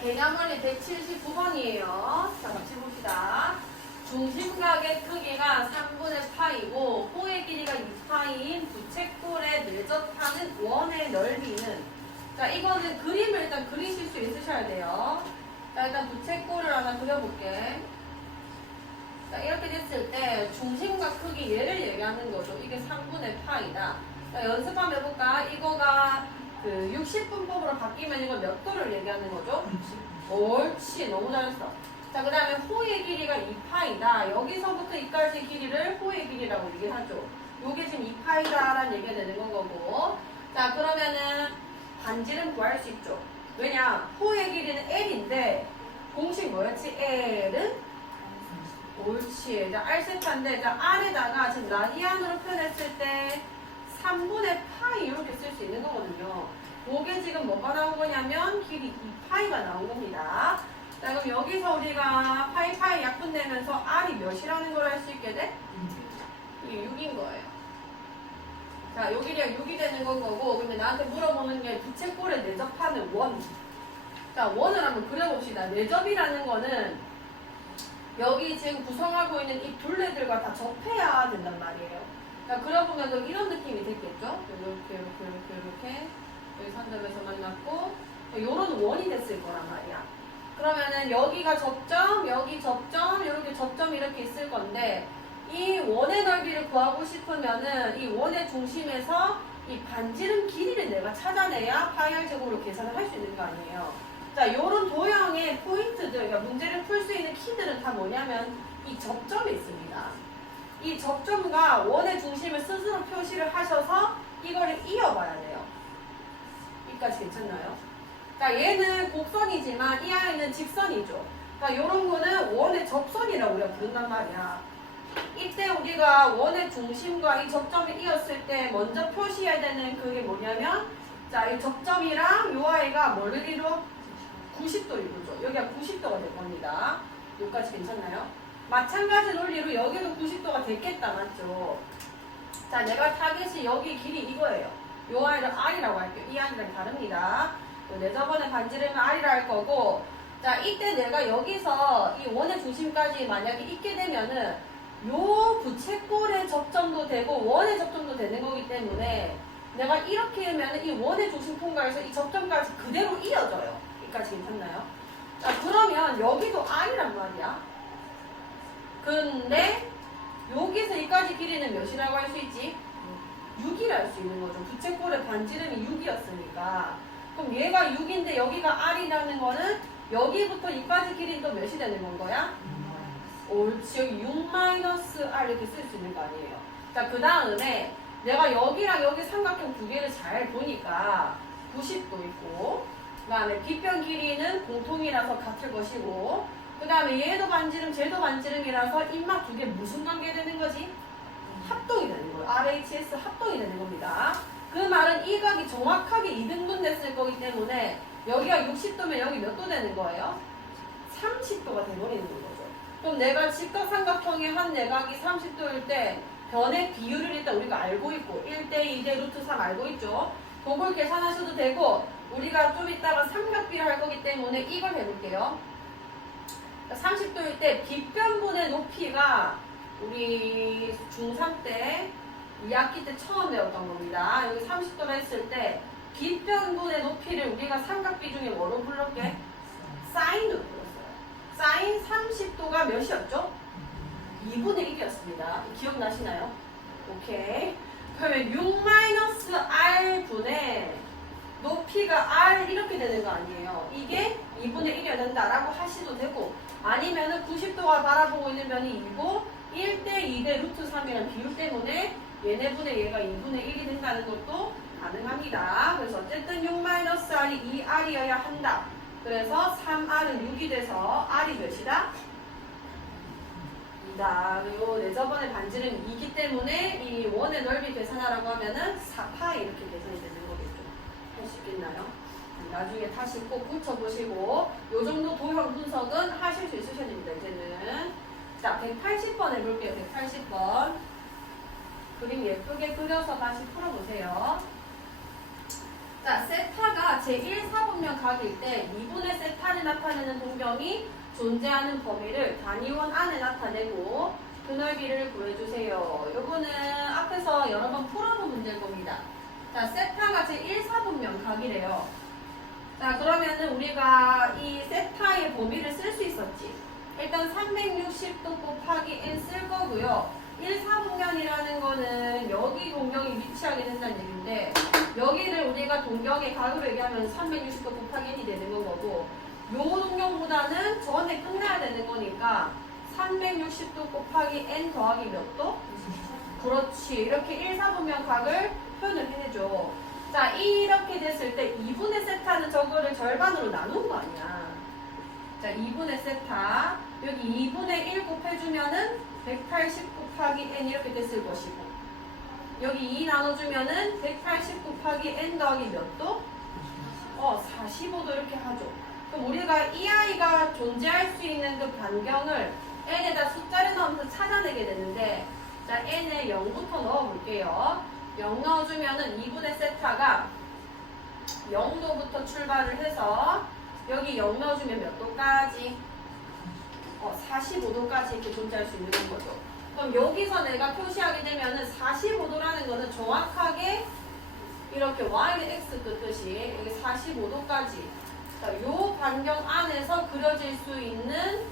개념원리 179번이에요. 자, 같이 봅시다. 중심각의 크기가 3분의 파이고 호의 길이가 2파이인 부채꼴에 내접하는 원의 넓이는, 자, 이거는 그림을 일단 그리실 수 있으셔야 돼요. 자, 일단 부채꼴을 하나 그려볼게. 자, 이렇게 됐을 때 중심각 크기 얘를 얘기하는 거죠. 이게 3분의 파이다. 자, 연습 한번 해볼까? 이거가 그 60분법으로 바뀌면 이거 몇 도를 얘기하는 거죠? 옳지, 너무 잘했어. 자, 그 다음에 호의 길이가 2파이다. 여기서부터 이까지 길이를 호의 길이라고 얘기하죠. 요게 지금 2파이다라는 얘기가 되는 건 거고. 자, 그러면은 반지름 구할 수 있죠. 왜냐? 호의 길이는 L인데 공식 뭐였지? L은? 옳지. 자, R세타인데, 자, R에다가 지금 라디안으로 표현했을 때 3분의 파이 이렇게 쓸 수 있는 거거든요. 그게 지금 뭐가 나온 거냐면 길이 2파이가 나온 겁니다. 자, 그럼 여기서 우리가 파이 약분되면서 R이 몇이라는 걸 알 수 있게 돼? 이게 6인 거예요. 자, 요 길이가 6이 되는 건 거고, 근데 나한테 물어보는 게 부채꼴에 내접하는 원. 자, 원을 한번 그려봅시다. 내접이라는 거는 여기 지금 구성하고 있는 이 둘레들과 다 접해야 된단 말이에요. 자, 그려보면 이런 느낌이 됐겠죠? 이렇게 여기 산점에서 만났고 요런 원이 됐을 거란 말이야. 그러면은 여기가 접점, 여기 접점, 이렇게 접점이 이렇게 있을 건데 이 원의 넓이를 구하고 싶으면은 이 원의 중심에서 이 반지름 길이를 내가 찾아내야 파이R 제곱으로 계산을 할 수 있는 거 아니에요. 자, 요런 도형의 포인트들, 그러니까 문제를 풀 수 있는 키들은 다 뭐냐면 이 접점에 있습니다. 이 접점과 원의 중심을 스스로 표시를 하셔서 이거를 이어봐야 돼요. 여기까지 괜찮나요? 자, 얘는 곡선이지만 이 아이는 직선이죠. 자, 요런 거는 원의 접선이라고 우리가 부른단 말이야. 이때 우리가 원의 중심과 이 접점을 이었을 때 먼저 표시해야 되는 그게 뭐냐면, 자, 이 접점이랑 요 아이가 뭐를 이루어? 90도 이루죠. 여기가 90도가 될 겁니다. 여기까지 괜찮나요? 마찬가지 논리로 여기도 90도가 됐겠다, 맞죠? 자, 내가 타겟이 여기 길이 이거예요. 요 아이를 R이라고 할게요. 이 아이랑 다릅니다. 내 저번에 반지름은 R이라 할 거고, 자, 이때 내가 여기서 이 원의 중심까지 만약에 있게 되면은 요 부채꼴의 접점도 되고 원의 접점도 되는 거기 때문에 내가 이렇게 하면은 이 원의 중심 통과해서 이 접점까지 그대로 이어져요. 여기까지 괜찮나요? 자, 그러면 여기도 R이란 말이야. 근데 여기서 여기까지 길이는 몇이라고 할 수 있지? 6이라 할 수 있는 거죠. 부채꼴의 반지름이 6이었으니까. 그럼 얘가 6인데 여기가 R이라는 거는 여기부터 여기까지 길이는 또 몇이 되는 건 거야? 옳지. 여기 6-R 이렇게 쓸 수 있는 거 아니에요. 자, 그 다음에 내가 여기랑 여기 삼각형 두 개를 잘 보니까 90도 있고, 그 다음에 빗변 길이는 공통이라서 같을 것이고, 그 다음에 얘도 반지름, 쟤도 반지름이라서 입막 두 개 무슨 관계 되는 거지? 합동이 되는 거예요. RHS 합동이 되는 겁니다. 그 말은 이 각이 정확하게 2등분 됐을 거기 때문에 여기가 60도면 여기 몇 도 되는 거예요? 30도가 돼버리는 거죠. 그럼 내가 직각삼각형의 한 내각이 30도일 때 변의 비율을 일단 우리가 알고 있고 1대 2대 루트 3 알고 있죠. 그걸 계산하셔도 되고 우리가 좀 이따가 삼각비를 할 거기 때문에 이걸 해볼게요. 30도일 때 빗변분의 높이가 우리 중3 때 2학기 때 처음 배웠던 겁니다. 여기 30도로 했을 때 빗변분의 높이를 우리가 삼각비 중에 뭐로 불렀게? 사인으로 불렀어요. 사인 30도가 몇이었죠? 2분의 1이었습니다. 기억나시나요? 오케이. 그러면 6-R분의 높이가 R 이렇게 되는 거 아니에요. 이게 2분의 1이어야 된다라고 하셔도 되고, 아니면은 90도가 바라보고 있는 면이 2고 1대 2대 루트 3이라는 비율 때문에 얘네분의 얘가 2분의 1이 된다는 것도 가능합니다. 그래서 어쨌든 6-R이 2R이어야 한다. 그래서 3R은 6이 돼서 R이 몇이다? 2다. 그리고 내 저번에 반지름 2기 때문에 이 원의 넓이 계산하라고 하면은 4파이 이렇게 계산이 되는 거겠죠. 할 수 있겠나요? 나중에 다시 꼭 붙여보시고 요 정도 도형 분석은 하실 수 있으셔야 됩니다. 이제는 자, 180번 해볼게요. 180번 그림 예쁘게 그려서 다시 풀어보세요. 자, 세타가 제1사분면 각일 때 2분의 세타를 나타내는 동경이 존재하는 범위를 단위원 안에 나타내고 그 넓이를 구해주세요. 요거는 앞에서 여러 번 풀어본 문제일 겁니다. 자, 세타가 제1사분면 각이래요. 자, 그러면은 우리가 이 세타의 범위를 쓸 수 있었지. 일단 360도 곱하기 n 쓸 거고요. 1사분면이라는 거는 여기 동경이 위치하게 된다는 얘기인데 여기를 우리가 동경의 각으로 얘기하면 360도 곱하기 n이 되는 건 거고 요 동경보다는 전에 끝내야 되는 거니까 360도 곱하기 n 더하기 몇 도? 그렇지. 이렇게 1사분면 각을 표현을 해줘. 자, 이렇게 됐을 때 2분의 세타는 저거를 절반으로 나눈 거 아니야. 자, 2분의 세타. 여기 2분의 1 곱해주면은 180 곱하기 n 이렇게 됐을 것이고. 여기 2 나눠주면은 180 곱하기 n 더하기 몇 도? 45도 이렇게 하죠. 그럼 우리가 이 아이가 존재할 수 있는 그 반경을 n에다 숫자를 넣으면서 찾아내게 되는데 자, n에 0부터 넣어볼게요. 0 넣어주면은 2분의 세타가 0도부터 출발을 해서 여기 0 넣어주면 몇 도까지? 45도까지 이렇게 존재할 수 있는 거죠. 그럼 여기서 내가 표시하게 되면은 45도라는 거는 정확하게 이렇게 y는 x 끄듯이 여기 45도까지 자, 요 반경 안에서 그려질 수 있는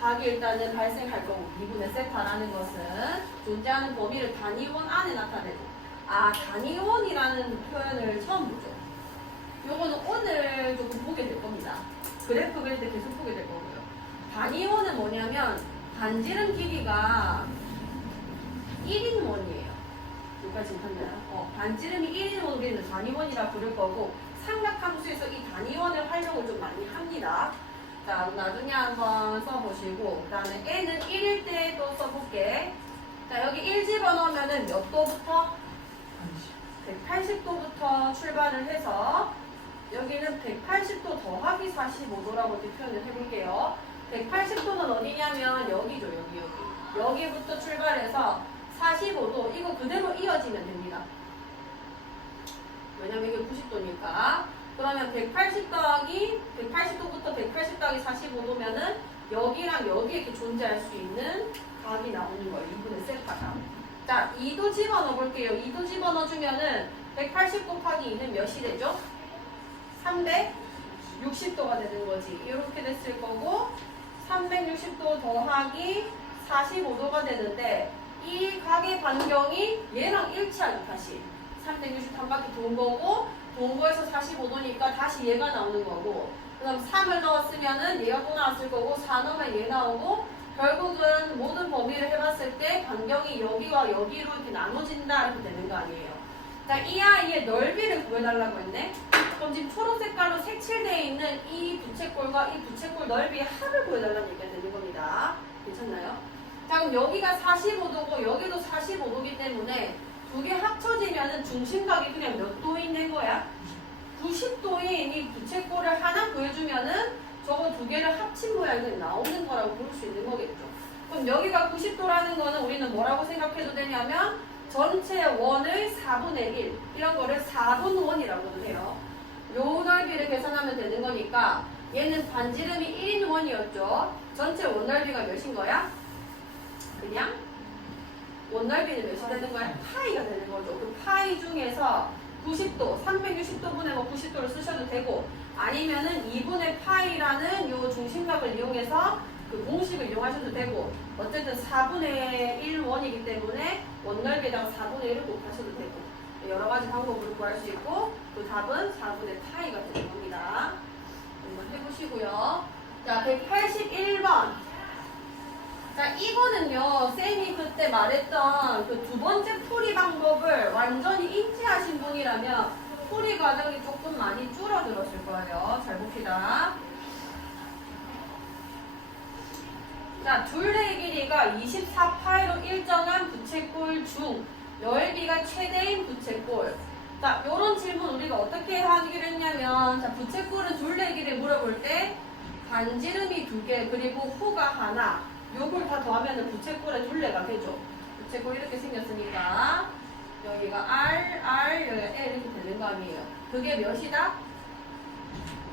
각이 일단은 발생할 거고 2분의 세타라는 것은 존재하는 범위를 단위원 안에 나타내고 단위원이라는 표현을 처음 보죠. 요거는 오늘 조금 보게 될 겁니다. 그래프 그릴 때 계속 보게 될 거고요. 단위원은 뭐냐면 반지름 길이가 1인원이에요. 여기까지 봤나요? 반지름이 1인원 우리는 단위원이라 부를 거고 삼각함수에서 이 단위원을 활용을 좀 많이 합니다. 자, 나중에 한번 써보시고 그 다음에 n은 1일 때 또 써볼게. 자, 여기 1 집어넣으면은 몇 도부터? 180도부터 출발을 해서 여기는 180도 더하기 45도라고 이렇게 표현을 해볼게요. 180도는 어디냐면 여기죠. 여기부터 출발해서 45도 이거 그대로 이어지면 됩니다. 왜냐면 이게 90도니까. 그러면 180 더하기 180도부터 180 더하기 45도면은 여기랑 여기 이렇게 존재할 수 있는 각이 나오는 거예요. 2분의 세타가. 자, 2도 집어넣어 볼게요. 2도 집어넣어 주면은 180 곱하기 2는 몇이 되죠? 360도가 되는 거지. 이렇게 됐을 거고 360도 더하기 45도가 되는데 이 각의 반경이 얘랑 일치하죠. 다시 360 한 바퀴 돈 거고 돈 거에서 45도니까 다시 얘가 나오는 거고 그럼 3을 넣었으면은 얘가 또 나왔을 거고 4 넣으면 얘 나오고 결국은 모든 범위를 해봤을 때 반경이 여기와 여기로 이렇게 나눠진다 이렇게 되는 거 아니에요. 자, 이 아이의 넓이를 구해달라고 했네. 그럼 지금 초록 색깔로 색칠되어 있는 이 부채꼴과 이 부채꼴 넓이의 합을 구해달라는 얘기가 되는 겁니다. 괜찮나요? 자, 그럼 여기가 45도고 여기도 45도기 때문에 두 개 합쳐지면은 중심각이 그냥 몇 도인 된 거야? 90도인 이 부채꼴을 하나 구해주면은 저거 두 개를 합친 모양이 나오는 거라고 볼 수 있는 거겠죠. 그럼 여기가 90도라는 거는 우리는 뭐라고 생각해도 되냐면 전체 원의 4분의 1 이런 거를 4분 원이라고도 해요. 요 넓이를 계산하면 되는 거니까 얘는 반지름이 1인 원이었죠. 전체 원 넓이가 몇인 거야? 그냥 원넓이는 몇이 되는 거야? 파이가 되는 거죠. 그 파이 중에서 90도, 360도분의 90도를 쓰셔도 되고 아니면은 2분의 파이라는 요 중심각을 이용해서 그 공식을 이용하셔도 되고 어쨌든 4분의 1 원이기 때문에 원넓이에다가 4분의 1을 곱하셔도 되고 여러 가지 방법으로 구할 수 있고 그 답은 4분의 파이가 되는 겁니다. 한번 해보시고요. 자, 181번. 자, 이거는요, 쌤이 그때 말했던 그 두 번째 풀이 방법을 완전히 인지하신 분이라면 풀이 과정이 조금 많이 줄어들었을 거예요. 잘 봅시다. 자, 둘레의 길이가 24파이로 일정한 부채꼴 중 넓이가 최대인 부채꼴. 자, 요런 질문 우리가 어떻게 하기로 했냐면 자, 부채꼴은 둘레의 길이 물어볼 때 반지름이 2개 그리고 후가 하나 요걸 다 더하면 부채꼴의 둘레가 되죠. 부채꼴 이렇게 생겼으니까 여기가 R, 여기가 L 이렇게 되는 거 아니에요. 그게 몇이다?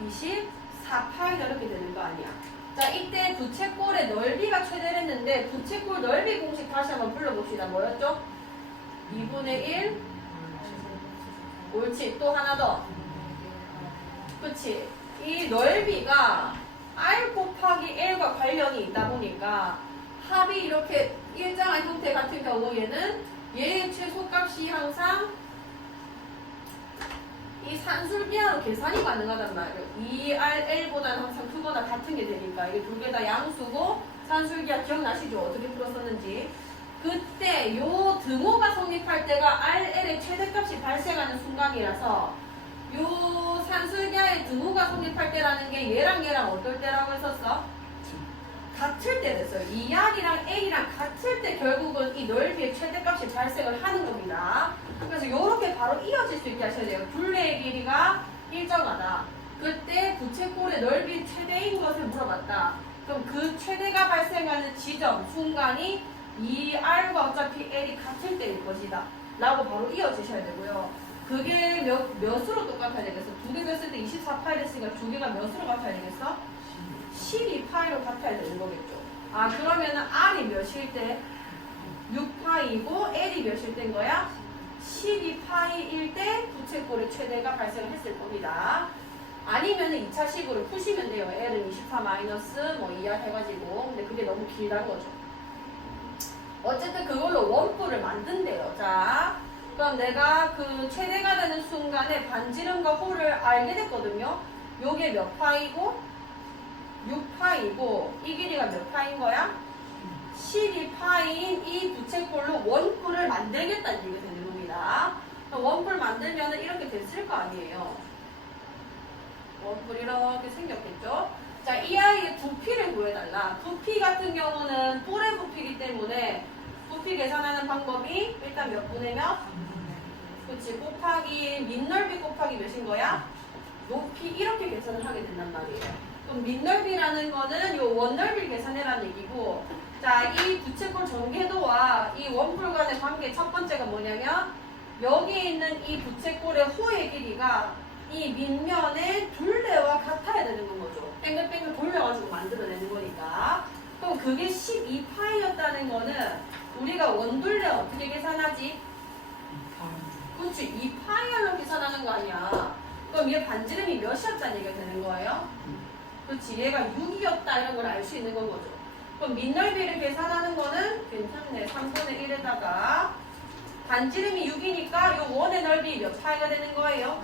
24 24파이 이렇게 되는 거 아니야. 자, 이때 부채꼴의 넓이가 최대를 했는데 부채꼴 넓이 공식 다시 한번 불러봅시다. 뭐였죠? 2분의 1 옳지. 또 하나 더. 그치. 이 넓이가 R 곱하기 L과 관련이 있다 보니까 합이 이렇게 일정한 형태 같은 경우에는 얘의 최소값이 항상 이 산술기하로 계산이 가능하단 말이에요. 2RL보다는 항상 크거나 같은 게 되니까 이게 두 개 다 양수고 산술기하 기억나시죠? 어떻게 풀었었는지. 그때 요 등호가 성립할 때가 RL의 최대값이 발생하는 순간이라서 요 산술기하의 등호가 성립할 때라는 게 얘랑 얘랑 어떨 때라고 했었어? 같을 때 됐어요. 2R이랑 L이랑 같을 때 결국은 이 넓이의 최대값이 발생을 하는 겁니다. 그래서 이렇게 바로 이어질 수 있게 하셔야 돼요. 둘레의 길이가 일정하다. 그때 부채꼴의 넓이 최대인 것을 물어봤다. 그럼 그 최대가 발생하는 지점, 순간이 2R과 어차피 L이 같을 때일 것이다. 라고 바로 이어지셔야 되고요. 그게 몇으로 똑같아야 되겠어? 두 개 뺐을 때 24파이 됐으니까 두 개가 몇으로 같아야 되겠어? 12파이로 같아야 되는 거겠죠. 아, 그러면은 R이 몇일 때? 6파이고 L이 몇일 때인 거야? 12파이일 때 부채꼴의 최대가 발생을 했을 겁니다. 아니면은 2차식으로 푸시면 돼요. L은 24 마이너스 뭐 2R 해가지고. 근데 그게 너무 길다는 거죠. 어쨌든 그걸로 원뿔을 만든대요. 자, 그럼 내가 그 최대가 되는 순간에 반지름과 호를 알게 됐거든요. 요게 몇 파이고 6파이고 이 길이가 몇 파인 거야? 12파인 이 부채꼴로 원뿔을 만들겠다는 얘기가 되는 겁니다. 원뿔 만들면 이렇게 됐을 거 아니에요. 원뿔 이렇게 생겼겠죠? 자, 이 아이의 부피를 구해달라. 부피 같은 경우는 뿔의 부피이기 때문에 부피 계산하는 방법이 일단 몇 분의 몇? 그치, 곱하기 밑넓이 곱하기 몇인 거야? 높이 이렇게 계산을 하게 된단 말이에요. 그럼 밑넓이라는 거는 요 원넓이를 계산해라는 얘기고, 자, 이 부채꼴 전개도와 이 원뿔 간의 관계 첫 번째가 뭐냐면 여기에 있는 이 부채꼴의 호의 길이가 이 밑면의 둘레와 같아야 되는 건 거죠. 뺑글뺑글 돌려가지고 만들어내는 거니까. 그럼 그게 12파이였다는 거는 우리가 원둘레 어떻게 계산하지? 그렇지, 2파이알로 계산하는 거 아니야. 그럼 얘 반지름이 몇이었다는 얘기가 되는 거예요? 그렇지, 얘가 6이었다 이런 걸 알 수 있는 건 거죠. 그럼 밑넓이를 계산하는 거는 괜찮네. 3분의 1에다가 반지름이 6이니까 요 원의 넓이 몇 파이가 되는 거예요?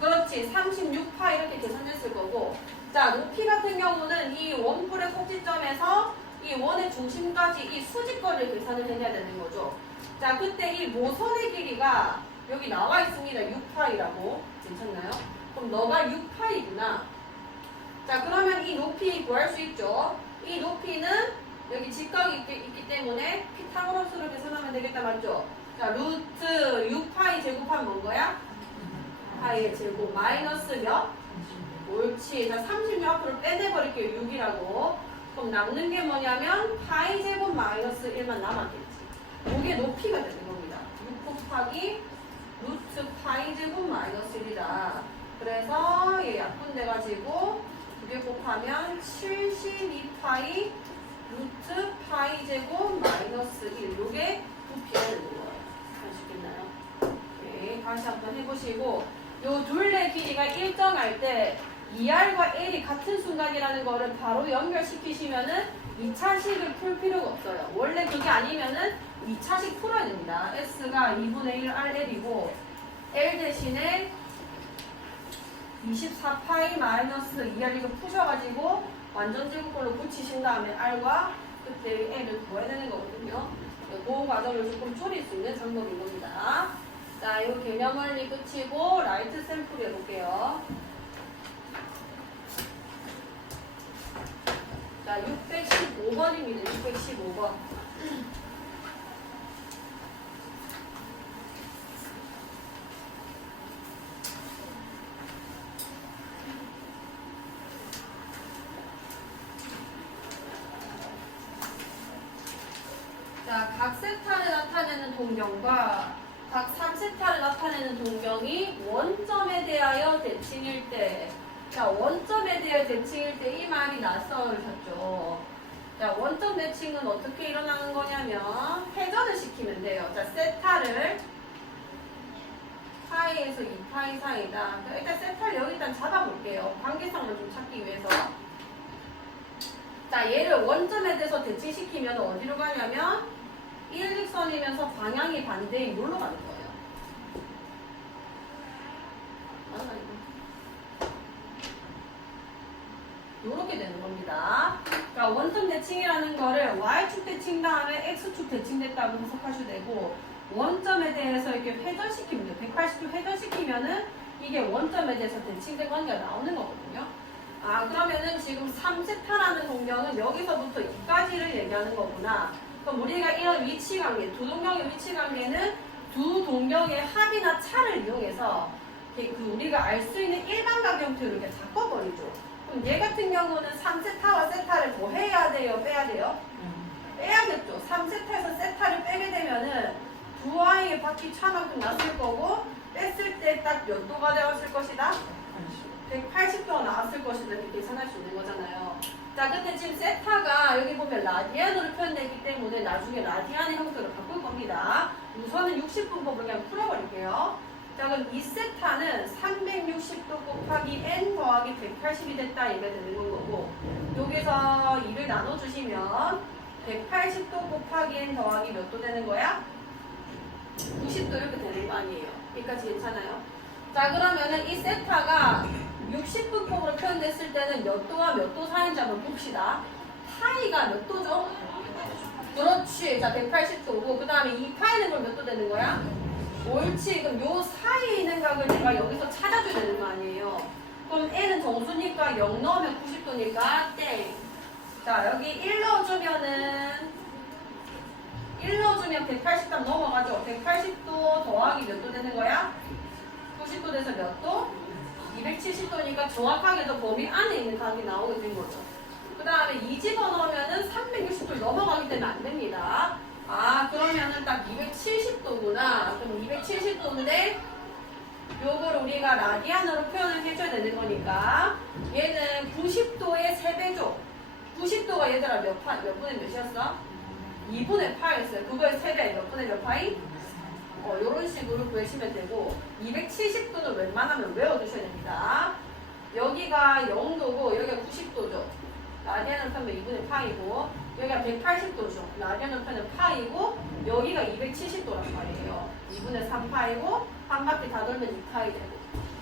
그렇지, 36파 이렇게 계산됐을 거고. 자, 높이 같은 경우는 이 원뿔의 꼭지점에서 이 원의 중심까지 이 수직거리를 계산을 해내야 되는 거죠. 자, 그때 이 모선의 길이가 여기 나와 있습니다. 6파이라고. 괜찮나요? 그럼 너가 6파이구나. 자, 그러면 이 높이 구할 수 있죠. 이 높이는 여기 직각이 있기 때문에 피타고라스로 계산하면 되겠다. 맞죠? 자, 루트 6파이 제곱하면 뭔 거야? 파이의 제곱 마이너스 몇? 옳지. 자, 36 앞으로 빼내버릴게요. 6이라고. 그럼 남는 게 뭐냐면 파이 제곱 마이너스 1만 남았겠지. 이게 높이가 되는 겁니다. 6 곱하기 루트 파이 제곱 마이너스 1이다. 그래서 얘 약분돼가지고 2개 곱하면 72파이 루트 파이 제곱 마이너스 1. 요게 부피가 되는 거예요. 아시겠나요? 오케이. 다시 한번 해보시고, 요 둘레 길이가 일정할 때 2R과 L이 같은 순간이라는 거를 바로 연결시키시면은 2차식을 풀 필요가 없어요. 원래 그게 아니면은 2차식 풀어야 됩니다. S가 2분의 1 RL이고 L 대신에 24파이 마이너스 2R 이거 푸셔가지고 완전 제곱꼴로 붙이신 다음에 R과 그때 L을 구해야 되는 거거든요. 그 과정을 조금 줄일 수 있는 방법인 겁니다. 자, 이 개념 원리 끝이고 라이트 샘플 해볼게요. 자, 615번입니다. 615번. 자, 각 세타를 나타내는 동경과 각 3세타를 나타내는 동경이 원점에 대하여 대칭일 때 자, 원점에 대해 대칭일 때 이 말이 낯설으셨죠. 자, 원점 대칭은 어떻게 일어나는 거냐면 회전을 시키면 돼요. 자, 세타를 파이에서 2파이 사이다. 일단 세타를 여기 일단 잡아볼게요. 관계성을 좀 찾기 위해서. 자, 얘를 원점에 대해서 대칭시키면 어디로 가냐면 일직선이면서 방향이 반대인 여기로 가는 거예요. 맞나 이거? 요렇게 되는 겁니다. 그러니까 원점 대칭이라는 거를 Y축 대칭 다음에 X축 대칭됐다고 해석하셔도 되고, 원점에 대해서 이렇게 회전시키면 돼요. 180도 회전시키면은 이게 원점에 대해서 대칭된 관계가 나오는 거거든요. 아, 그러면은 지금 3세타라는 동경은 여기서부터 여기까지를 얘기하는 거구나. 그럼 우리가 이런 위치 관계, 두 동경의 위치 관계는 두 동경의 합이나 차를 이용해서 우리가 알 수 있는 일반각형표를 이렇게 바꿔버리죠. 그럼 얘 같은 경우는 3세타와 세타를 뭐 해야 돼요? 빼야 돼요? 빼야겠죠. 3세타에서 세타를 빼게 되면은 두 아이의 바퀴 차만큼 났을 거고, 뺐을 때 딱 몇 도가 되었을 것이다? 180도가 나왔을 것이다. 이렇게 계산할 수 있는 거잖아요. 자, 근데 지금 세타가 여기 보면 라디안으로 표현되기 때문에 나중에 라디안의 형태로 바꿀 겁니다. 우선은 60분법을 그냥 풀어버릴게요. 자, 그럼 이 세타는 360도 곱하기 n 더하기 180이 됐다 얘가 되는 거고, 여기서 2를 나눠주시면 180도 곱하기 n 더하기 몇 도 되는 거야? 90도 이렇게 되는 거 아니에요. 여기까지 괜찮아요? 자, 그러면은 이 세타가 60분법으로 표현됐을 때는 몇 도와 몇 도 사이인지 한번 봅시다. 파이가 몇 도죠? 그렇지. 자, 180도고, 그 다음에 이 파이는 그럼 몇 도 되는 거야? 옳지. 그럼 요 사이에 있는 각을 내가 여기서 찾아줘야 되는 거 아니에요. 그럼 n은 정수니까 0 넣으면 90도니까 땡. 자, 여기 1 넣어주면 180도 넘어가죠. 180도 더하기 몇 도 되는 거야? 90도 돼서 몇 도? 270도니까 정확하게도 범위 안에 있는 각이 나오게 된 거죠. 그 다음에 2 집어넣으면은 360도를 넘어가기 때문에 안 됩니다. 아, 그러면은 딱 270도구나. 그럼 270도인데 요걸 우리가 라디안으로 표현을 해줘야 되는 거니까 얘는 90도의 3배죠. 90도가 얘들아 몇 분의 몇이었어? 2분의 8이었어요. 그거의 3배 몇 분의 몇 파이? 요런 식으로 구해주시면 되고, 270도는 웬만하면 외워두셔야 됩니다. 여기가 0도고 여기가 90도죠. 라디안으로 펴면 2분의 파이고, 여기가 180도죠. 라디안으로 펴면 파이고, 여기가 270도란 말이에요. 2분의 3파이고 한 바퀴 다 돌면 2파이 되고.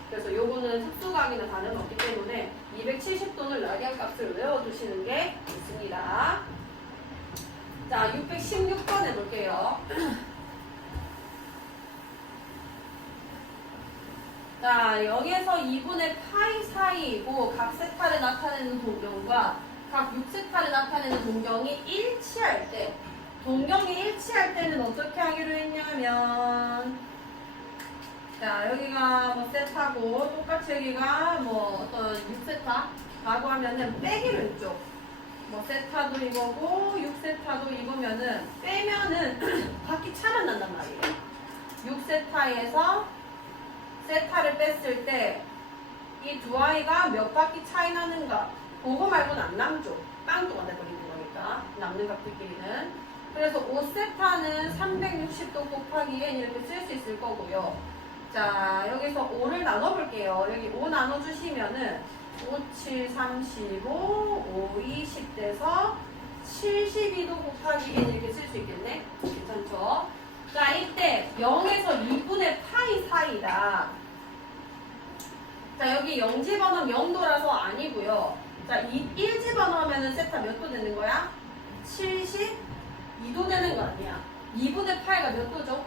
그래서 요거는 특수각이나 다름없기 때문에 270도는 라디안 값을 외워두시는 게 좋습니다. 자, 616번 해볼게요. 자, 0에서 2분의 파이 사이이고 각 세타를 나타내는 동경과 각 6세타를 나타내는 동경이 일치할 때, 동경이 일치할 때는 어떻게 하기로 했냐면, 자, 여기가 뭐 세타고 똑같이 여기가 뭐 어떤 6세타 라고 하면은 빼기로 했죠. 뭐 세타도 이거고 6세타도 이거면은 빼면은 바퀴 차만 난단 말이에요. 6세타에서 세타를 뺐을 때 이 두 아이가 몇 바퀴 차이 나는가, 그거 말고는 안 남죠. 빵도가 돼버리는 거니까 남는 값들끼리는. 그래서 5세타는 360도 곱하기 n 이렇게 쓸 수 있을 거고요. 자, 여기서 5를 나눠볼게요. 여기 5 나눠주시면은 5, 7, 35, 5, 20 돼서 72도 곱하기 n 이렇게 쓸 수 있겠네? 괜찮죠? 자, 이때 0에서 2분의 파이 사이다. 자, 여기 0 집어넣으면 0도라서 아니고요. 자, 1 집어넣으면 세타 몇 도 되는 거야? 72도 되는 거 아니야. 2분의 파이가 몇 도죠?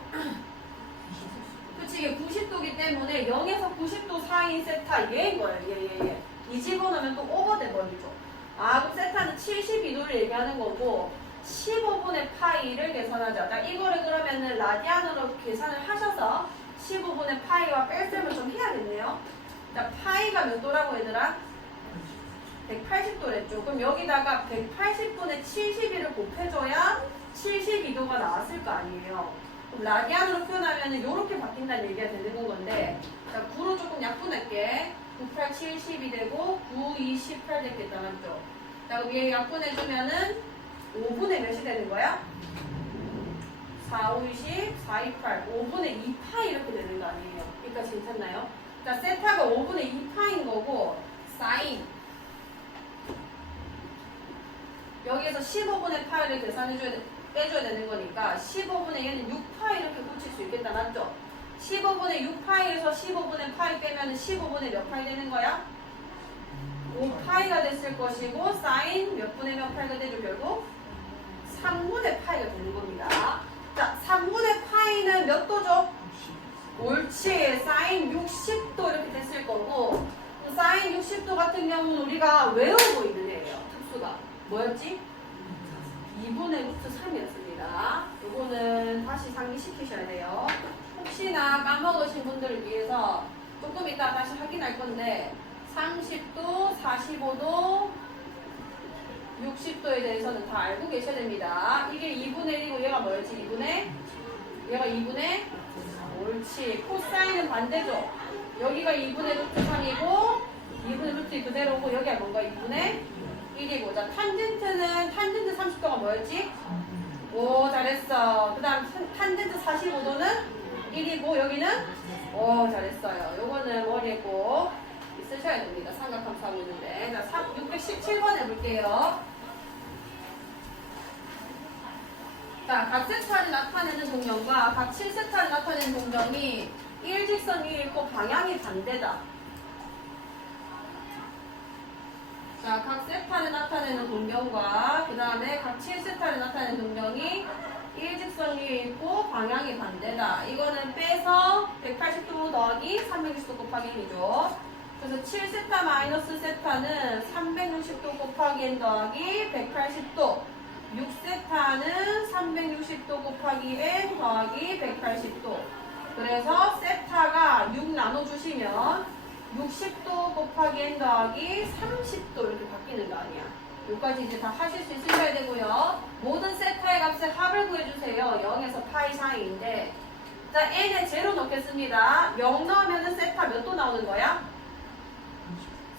그치, 이게 90도기 때문에 0에서 90도 사이인 세타 얘인 거예요. 얘. 2 집어넣으면 또 오버돼 버리죠. 아, 그럼 세타는 72도를 얘기하는 거고 15분의 파이를 계산하자. 자, 이거를 그러면은 라디안으로 계산을 하셔서 15분의 파이와 뺄셈을 좀 해야겠네요. 자, 파이가 몇 도라고 얘들아? 180도랬죠. 그럼 여기다가 180분의 72를 곱해줘야 72도가 나왔을 거 아니에요. 그럼 라디안으로 표현하면은 이렇게 바뀐다는 얘기가 되는 건데, 자, 9로 조금 약분할게. 9, 8, 7, 10이 되고 9, 2, 18 됐겠다. 맞죠? 자, 그럼 얘 약분해주면은 5분의 몇이 되는 거야? 4, 5, 20, 4, 2, 8. 5분의 2파이 이렇게 되는 거 아니에요? 그러니까 괜찮나요? 자, 세타가 5분의 2파인 거고 사인 여기에서 15분의 파이를 빼줘야 되는 거니까 15분의 얘는 6파이 이렇게 붙일 수 있겠다. 맞죠? 15분의 6파이에서 15분의 파이 빼면 15분의 몇 파이 되는 거야? 5파이가 됐을 것이고 사인 몇 분의 몇 파이가 되죠? 결국 3분의 파이가 되는 겁니다. 자, 3분의 파이는 몇 도죠? 옳지. 사인 60도 이렇게 됐을 거고 사인 60도 같은 경우는 우리가 외우고 있는 애예요. 특수가. 뭐였지? 2분의 루트 3이었습니다. 요거는 다시 상기시키셔야 돼요. 혹시나 까먹으신 분들을 위해서 조금 이따 다시 확인할 건데 30도, 45도, 60도에 대해서는 다 알고 계셔야 됩니다. 이게 2분의 1이고 얘가 뭐였지? 2분의? 얘가 2분의? 옳지. 코사인은 반대죠. 여기가 2분의 루트 3이고 2분의 루트 그대로고 여기가 뭔가 2분의 1이고 자 탄젠트 30도가 뭐였지? 오 잘했어. 그 다음 탄젠트 45도는 1이고 여기는 오 잘했어요. 요거는 머리에 꼭 쓰셔야 됩니다. 삼각함수하고 있는데 자 617번 해볼게요. 자, 각 세타를 나타내는 동경과 각 7세타를 나타내는 동경이 일직선 위에 있고 방향이 반대다. 자, 각 세타를 나타내는 동경과 그 다음에 각 7세타를 나타내는 동경이 일직선 위에 있고 방향이 반대다. 이거는 빼서 180도 더하기 360도 곱하기 1이죠. 그래서 7세타 마이너스 세타는 360도 곱하기 n 더하기 180도 6세타는 360도 곱하기 n 더하기 180도 그래서 세타가 6 나눠주시면 60도 곱하기 n 더하기 30도 이렇게 바뀌는 거 아니야. 여기까지 이제 다 하실 수 있으셔야 되고요. 모든 세타의 값의 합을 구해주세요. 0에서 파이 사이인데 자 n에 0 넣겠습니다. 0 넣으면 세타 몇 도 나오는 거야?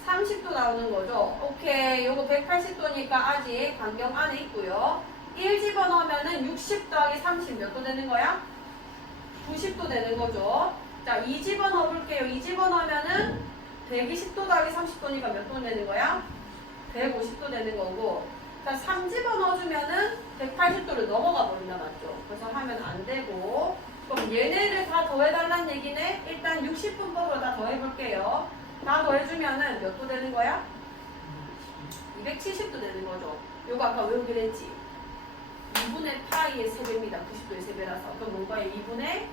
30도 나오는 거죠. 오케이. 요거 180도니까 아직 반경 안에 있고요. 1 집어넣으면은 60 더하기 30 몇 도 되는 거야? 90도 되는 거죠. 자, 2 집어넣어 볼게요. 2 집어넣으면은 120도 더하기 30도니까 몇 도 되는 거야? 150도 되는 거고. 자, 3 집어넣어주면은 180도를 넘어가 버린다. 맞죠? 그래서 하면 안 되고. 그럼 얘네를 다 더해달라는 얘기네? 일단 60분법으로 다 더해볼게요. 다 더해주면은 몇 도 되는 거야? 270도 되는 거죠. 요거 아까 외우기로 했지? 2분의 파이의 3배입니다. 90도의 3배라서. 그럼 뭔가요? 2분의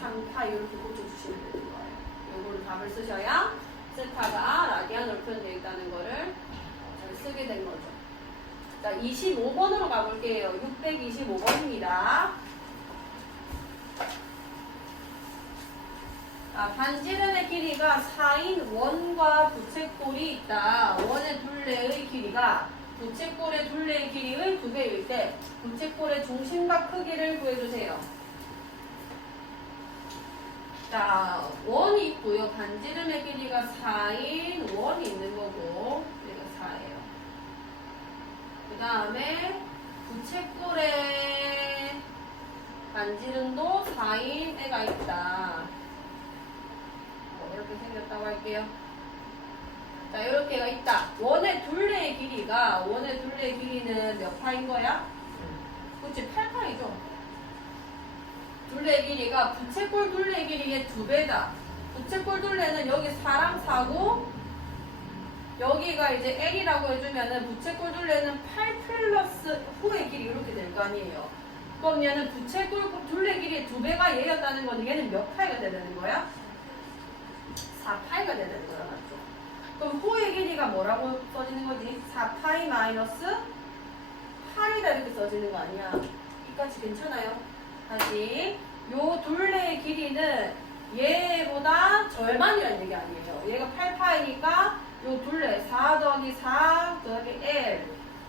3파이 이렇게 고쳐주시면 되는 거예요. 요거를 답을 쓰셔야 세타가 라디안으로 표현되어 있다는 거를 잘 쓰게 된 거죠. 자, 25번으로 가볼게요. 625번입니다. 반지름의 길이가 4인 원과 부채꼴이 있다. 원의 둘레의 길이가 부채꼴의 둘레의 길이의 2배일 때 부채꼴의 중심과 크기를 구해주세요. 자, 원이 있고요. 반지름의 길이가 4인 원이 있는 거고 여기가 4예요. 그 다음에 부채꼴의 반지름도 4인 애가 있다. 이렇게 생겼다고 할게요. 자, 이렇게가 있다. 원의 둘레의 길이는 몇 파인 거야? 그렇지, 8파이죠. 둘레의 길이가 부채꼴 둘레의 길이의 2배다. 부채꼴 둘레는 여기 4랑 4고 여기가 이제 L이라고 해주면은 부채꼴 둘레는 8 플러스 후의 길이 이렇게 될 거 아니에요. 그럼 얘는 부채꼴 둘레 길이의 2배가 얘였다는 건 얘는 몇 파이가 되는 거야? 4파이가 되는 거야. 맞죠? 그럼 호의 길이가 뭐라고 써지는 거지? 4파이 마이너스 8이다 이렇게 써지는 거 아니야? 이까지 괜찮아요? 다시 요 둘레의 길이는 얘보다 절반이라는 얘기 아니에요. 얘가 8파이니까 요 둘레 4 더하기 4 더하기 L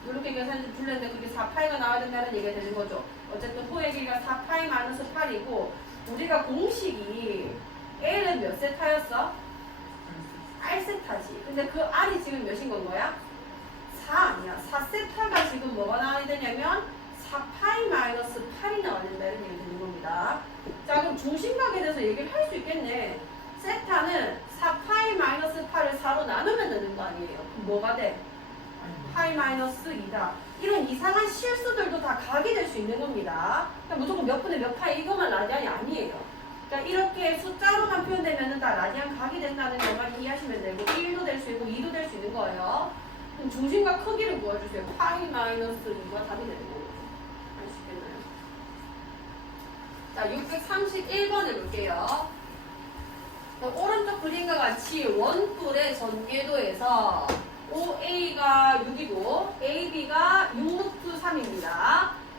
이렇게 계산해서 둘레인데 그게 4파이가 나와야 된다는 얘기가 되는 거죠. 어쨌든 호의 길이가 4파이 마이너스 8이고 우리가 공식이 L은 몇 세타였어? R세타지. 근데 그 R이 지금 몇인 건 거야? 4 아니야. 4세타가 지금 뭐가 나와야 되냐면 4파이 마이너스 8이 나와야 된다. 이런 얘기 되는 겁니다. 자, 그럼 중심각에 대해서 얘기를 할 수 있겠네. 세타는 4파이 마이너스 8을 4로 나누면 되는 거 아니에요. 그럼 뭐가 돼? 파이 마이너스 2다. 이런 이상한 실수들도 다 각이 될 수 있는 겁니다. 그러니까 무조건 몇 분의 몇 파이 이것만 라디안이 아니에요. 그러니까 이렇게 숫자로만 표현되면 다 라디안 각이 된다는 것만 이해하시면 되고 1도 될 수 있고 2도 될 수 있는 거예요. 그럼 중심과 크기를 구해주세요. 파이 마이너스 2가 답이 되는 거예요. 알 수 있겠나요? 자, 631번 해볼게요. 오른쪽 그림과 같이 원뿔의 전개도에서 OA가 6이고 AB가 6루트 3입니다.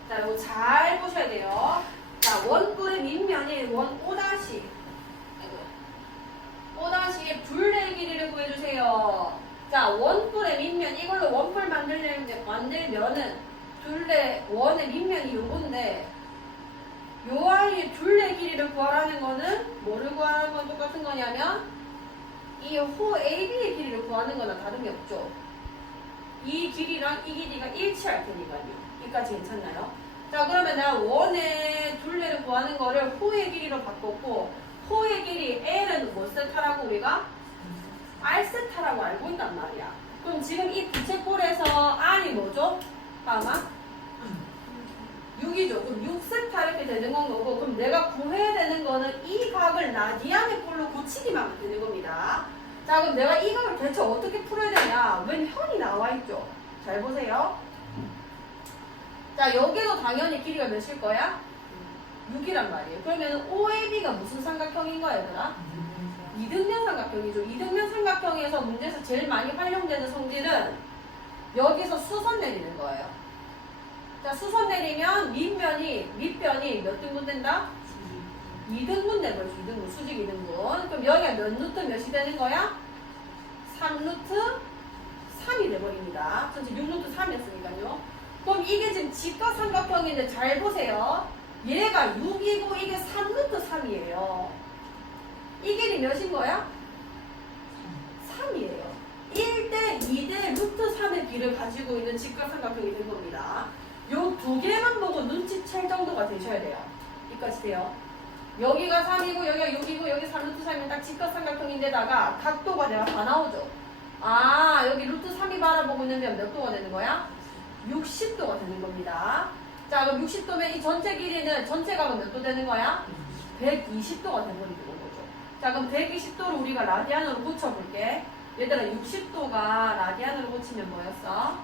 자, 이거 잘 보셔야 돼요. 자, 원뿔의 밑면이 원 O'의 둘레의 길이를 구해주세요. 자, 원뿔의 밑면, 이걸로 원뿔 만들면은 둘레, 원의 밑면이 요건데 요 아이의 둘레 길이를 구하라는 거는 뭐를 구하라는 건 똑같은 거냐면 이 호 AB의 길이를 구하는 거나 다름이 없죠. 이 길이랑 이 길이가 일치할 테니까요. 여기까지 괜찮나요? 자, 그러면 내가 원의 둘레를 구하는 거를 호의 길이로 바꿨고 호의 길이 L은 뭐 세타라고 우리가? R세타라고 알고 있단 말이야. 그럼 지금 이 부채꼴에서 R이 뭐죠? 아마 6이죠. 그럼 6세타 이렇게 되는 건 거고, 그럼 내가 구해야 되는 거는 이 각을 라디안의 꼴로 고치기만 하면 되는 겁니다. 자, 그럼 내가 이 각을 대체 어떻게 풀어야 되냐? 웬 현이 나와 있죠. 잘 보세요. 자, 여기도 당연히 길이가 몇일 거야? 6이란 말이에요. 그러면 OAB가 무슨 삼각형인 거야, 얘들아? 이등변 삼각형이죠. 이등변 삼각형에서 문제에서 제일 많이 활용되는 성질은 여기서 수선 내리는 거예요. 자, 수선 내리면 밑변이 몇 등분 된다? 2등분 돼버리죠. 2등분, 수직 2등분. 그럼 여기가 몇 루트 몇이 되는 거야? 3루트 3이 돼버립니다. 전체 6루트 3이었으니까요. 그럼 이게 지금 직각삼각형인데 잘 보세요. 얘가 6이고 이게 3루트 3이에요. 이 길이 몇인 거야? 3이에요. 1대 2대 루트 3의 길을 가지고 있는 직각삼각형이 된 겁니다. 요 두 개만 보고 눈치챌 정도가 되셔야 돼요. 여기까지 돼요. 여기가 3이고 여기가 6이고 여기 3루트 3이면 딱 직각삼각형인데다가 각도가 내가 다 나오죠. 아, 여기 루트 3이 바라보고 있는데 몇 도가 되는 거야? 60도가 되는 겁니다. 자, 그럼 60도면 이 전체 길이는 전체 각은 몇 도 되는 거야? 120도가 돼버리는 거죠. 자, 그럼 120도를 우리가 라디안으로 고쳐볼게. 얘들아, 60도가 라디안으로 고치면 뭐였어?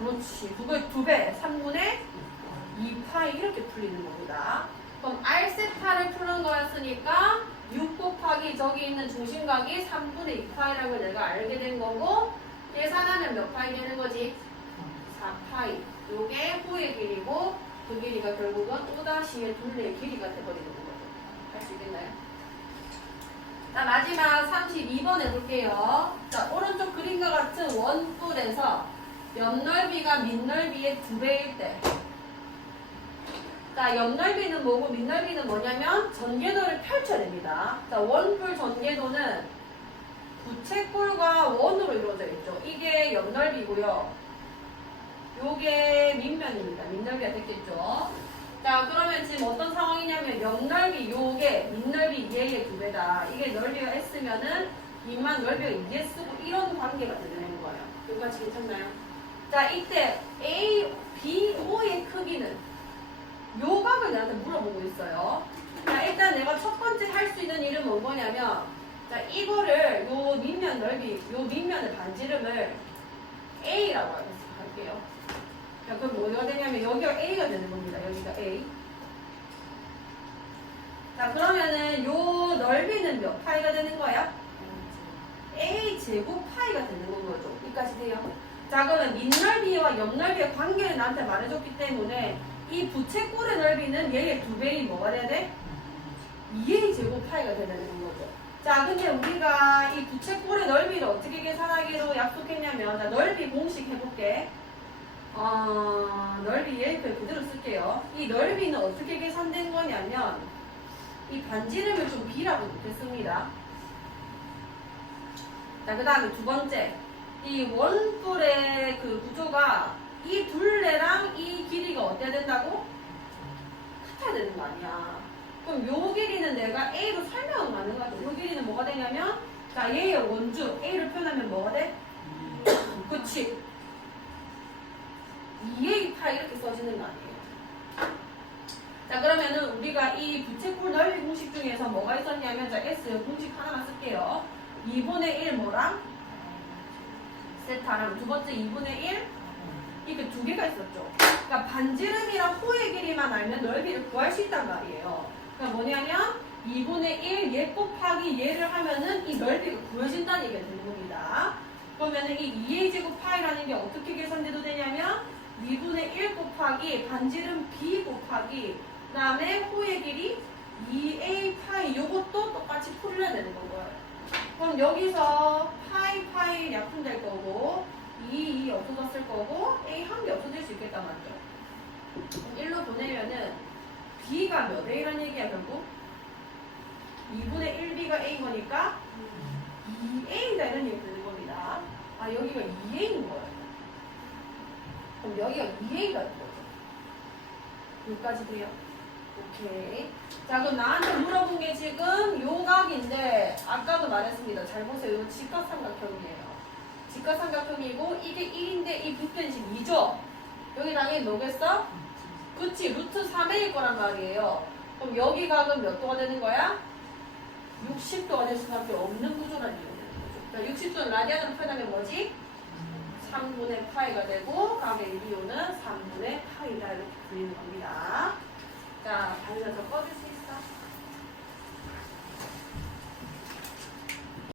그렇지. 두 배. 3분의 2파이 이렇게 풀리는 겁니다. 그럼 R세타를 푸는 거였으니까 6 곱하기 저기 있는 중심각이 3분의 2파이라고 내가 알게 된 거고 계산하면 몇 파이 되는 거지? 4파이. 요게 호의 길이고 그 길이가 결국은 O'의 둘레의 길이가 돼버리는 거죠. 할 수 있겠나요? 자, 마지막 32번 해볼게요. 자, 오른쪽 그림과 같은 원뿔에서 옆넓이가 밑넓이의 2배일 때. 자, 옆넓이는 뭐고 밑넓이는 뭐냐면 전개도를 펼쳐야 됩니다. 자, 원뿔 전개도는 부채꼴과 원으로 이루어져 있죠. 이게 옆넓이고요. 요게 밑면입니다. 밑넓이가 됐겠죠. 자, 그러면 지금 어떤 상황이냐면 옆넓이 요게 밑넓이 2A의 2배다. 이게 넓이가 S면은 밑만 넓이가 2S고 이런 관계가 되는 거예요. 여기까지 괜찮나요? 자, 이때 A, B, O의 크기는 요 각을 내한테 물어보고 있어요. 자, 일단 내가 첫 번째 할 수 있는 일은 뭐냐면 자, 이거를 요 밑면 넓이, 요 밑면의 반지름을 A라고 할게요. 자, 그럼 뭐가 되냐면 여기가 A가 되는 겁니다. 여기가 A. 자, 그러면은 요 넓이는 몇 파이가 되는 거야? A 제곱 파이가 되는 건 거죠. 여기까지 돼요. 자, 그러면 밑넓이와 옆넓이의 관계를 나한테 말해줬기 때문에 이 부채꼴의 넓이는 얘의 2배인 뭐가 돼야 돼? 2A 제곱 파이가 되는 거죠. 자, 근데 우리가 이 부채꼴의 넓이를 어떻게 계산하기로 약속했냐면, 자, 넓이 공식 해볼게. 넓이 얘를 그대로 쓸게요. 이 넓이는 어떻게 계산된 거냐면, 이 반지름을 좀 B라고 놓겠습니다. 자, 그 다음에 두 번째. 이 원뿔의 그 구조가 이 둘레랑 이 길이가 어때야 된다고? 같아야 되는 거 아니야. 그럼 요 길이는 내가 A로 설명은 가능하죠. 요 길이는 뭐가 되냐면, 자, 얘의 원주 A를 표현하면 뭐가 돼? 그치. 2A 파이 이렇게 써지는 거 아니에요. 자, 그러면은 우리가 이 부채꼴 넓이 공식 중에서 뭐가 있었냐면, 자, S 공식 하나만 쓸게요. 2분의 1 뭐랑? 세타랑 두 번째 2분의 1 이렇게 두 개가 있었죠. 그러니까 반지름이랑 호의 길이만 알면 넓이를 구할 수 있단 말이에요. 그러니까 뭐냐면 2분의 1 얘 곱하기 얘를 하면은 이 넓이가 구해진다는 얘기가 되는 겁니다. 그러면은 이 2a 제곱 파이라는 게 어떻게 계산돼도 되냐면 2분의 1 곱하기 반지름 b 곱하기 그 다음에 호의 길이 2a 파이 요것도 똑같이 풀려야 되는 거고요. 그럼 여기서 파이 약분될 거고 2 없어졌을 거고 A 한 개 없어질 수 있겠다 맞죠? 1로 보내면은 B가 몇 A라는 얘기야 결국? 2분의 1B가 A인 거니까 2A다 이런 얘기 되는 겁니다. 아 여기가 2A인 거예요. 그럼 여기가 2A가 될 거죠. 여기까지 돼요? 오케이. 자 그럼 나한테 물어본 게 지금 요 각인데 아까도 말했습니다. 잘 보세요. 요 직각삼각형이에요. 직각삼각형이고 이게 1인데 이 빗변식 2죠? 여기 당연히 뭐겠어? 그치 루트 3A일 거란 말이에요. 그럼 여기 각은 몇 도가 되는 거야? 60도가 될 수밖에 없는 구조라는 얘기예요. 60도는 라디안으로 표현하면 뭐지? 3분의 파이가 되고 각의 이리오는 3분의 파이다 이렇게 불리는 겁니다. 자, 발려서 꺼줄 수 있어?